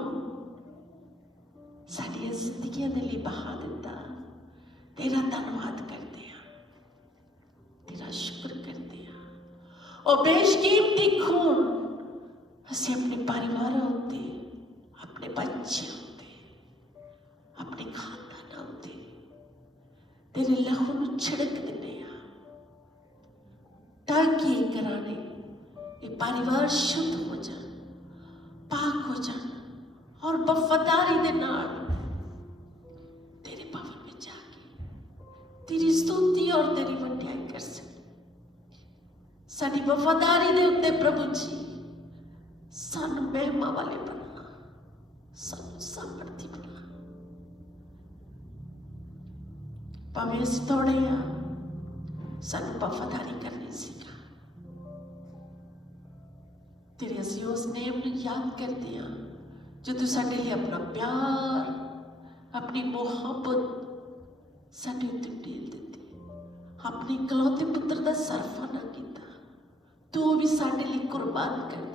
साडियां जिंदगियां दे लई बहा दिता। तेरा धन्यवाद करते हैं, तेरा शुक्र करते हैं। और बेशकीमती खून असीं अपने परिवार उत्ते, अपने बच्चों उत्ते, अपने खानदान उत्ते तेरे लहू नूं छिड़क दिंदे आ ताकि ये घराने, ये परिवार शुद्ध हो जाए, पाक हो जाए और वफादारी दे नाल तेरे भवन में जाके तेरी स्तुति और तेरी वड्याई कर सके। साडी वफादारी दे उत्ते प्रभु जी सानू महिमा वाले बनना, ਸਾਨੂੰ ਸਾਮਰਥੀ ਬਣਾ। ਭਾਵੇਂ ਅਸੀਂ ਥੋੜੇ ਆ, ਸਾਨੂੰ ਵਫ਼ਾਦਾਰੀ ਕਰਨੀ ਸਿਖਾ। ਤੇਰੇ ਅਸੀਂ ਉਸ ਨੇਮ ਨੂੰ ਯਾਦ ਕਰਦੇ ਹਾਂ ਜੋ ਤੂੰ ਸਾਡੇ ਲਈ ਆਪਣਾ ਪਿਆਰ, ਆਪਣੀ ਮੁਹੱਬਤ ਸਾਡੇ ਉੱਤੇ ਢੇਲ ਦਿੱਤੀ। ਆਪਣੇ ਇਕਲੌਤੇ ਪੁੱਤਰ ਦਾ ਸਰਫਾ ਨਾ ਕੀਤਾ, ਤੂੰ ਉਹ ਵੀ ਸਾਡੇ ਲਈ ਕੁਰਬਾਨ ਕਰ ਦਿੱਤਾ।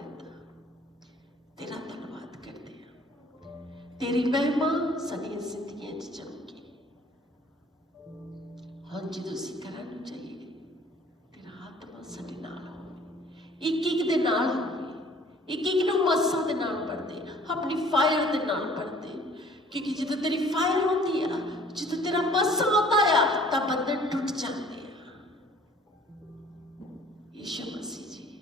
ਤੇਰਾ ਧੰਨਵਾਦ ਕਰਦੇ ਹਾਂ। ਤੇਰੀ ਮਹਿਮਾ ਸਾਡੀਆਂ ਜ਼ਿੰਦਗੀਆਂ 'ਚ ਚਮਕੇ। ਹੁਣ ਜਦੋਂ ਅਸੀਂ ਘਰਾਂ ਨੂੰ ਜਾਈਏ, ਤੇਰਾ ਆਤਮਾ ਸਾਡੇ ਨਾਲ ਹੋਵੇ, ਇੱਕ ਦੇ ਨਾਲ ਹੋਵੇ, ਇੱਕ ਨੂੰ ਮੱਸਾਂ ਦੇ ਨਾਲ ਪੜ੍ਹਦੇ, ਆਪਣੀ ਫਾਇਰ ਦੇ ਨਾਲ ਪੜ੍ਹਦੇ। ਕਿਉਂਕਿ ਜਦੋਂ ਤੇਰੀ ਫਾਇਰ ਹੁੰਦੀ ਆ, ਜਦੋਂ ਤੇਰਾ ਮੱਸਾ ਆਉਂਦਾ ਆ, ਤਾਂ ਬੰਧਨ ਟੁੱਟ ਜਾਂਦੇ ਆ। ਯਿਸੂ ਮਸੀਹ ਜੀ,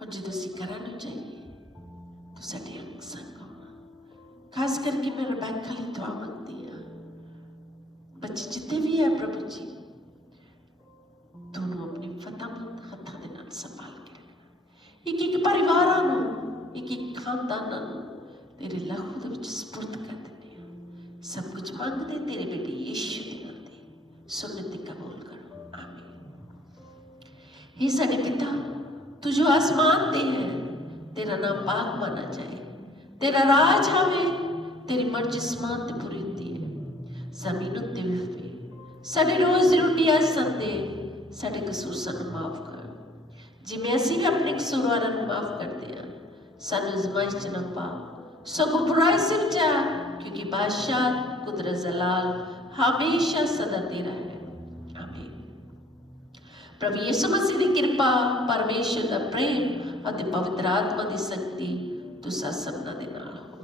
ਹੁਣ ਜਦੋਂ ਅਸੀਂ ਘਰਾਂ ਨੂੰ ਜਾਈਏ, ਤੂੰ ਸਾਡੇ ਅੰਗ ਸੰਗ ਹੋਣਾ। ਖਾਸ ਕਰਕੇ ਮੈਂ ਰਬੈਕਾ ਲਈ ਦੁਆ ਮੰਗਦੀ ਹਾਂ। ਬੱਚੇ ਜਿੱਥੇ ਵੀ ਹੈ ਪ੍ਰਭੂ ਜੀ, ਤੁਹਾਨੂੰ ਆਪਣੇ ਫਤਿਹਮੰਦ ਹੱਥਾਂ ਦੇ ਨਾਲ ਸੰਭਾਲ ਕੇ ਰੱਖਣਾ। ਇੱਕ ਪਰਿਵਾਰਾਂ ਨੂੰ, ਇੱਕ ਖਾਨਦਾਨਾਂ ਨੂੰ ਤੇਰੇ ਲਹੂ ਦੇ ਵਿੱਚ ਸਪੁਰਦ ਕਰ ਦਿੰਦੇ ਹਾਂ। ਸਭ ਕੁਝ ਮੰਗਦੇ ਤੇਰੇ ਬੇਟੇ ਯਿਸੂ ਦੇ ਨਾਮ ਤੇ, ਸੁਣ ਤੇ ਕਬੂਲ ਕਰੋ, ਆਮੀਨ। हे ਸਾਡੇ ਪਿਤਾ, ਤੂੰ ਜੋ ਆਸਮਾਨ ਤੇ ਹੈ, तेरा नाम पाक माना जाए, तेरा राज आवे, तेरी मर्जी आसमान ते पूरी होती है, जमीन उत्ते भी होवे। साडे रोज़ दी रोटी अज सानू दे, साडे कसूर सानू माफ़ कर, जिवें असीं भी अपने कसूरवारां नूं माफ़ करदे हां। सानू आज़माइश च ना पा, सगों बुराई से बचा, क्योंकि बादशाह, कुदरत, जलाल हमेशा सदा तेरा है, आमीन। प्रभु यीशु मसीह दी किरपा, परमेश्वर दा प्रेम ਅਤੇ ਪਵਿੱਤਰ ਆਤਮਾ ਦੀ ਸ਼ਕਤੀ ਤੁਸਾਂ ਸਭਨਾਂ ਦੇ ਨਾਲ ਹੋਵੇ।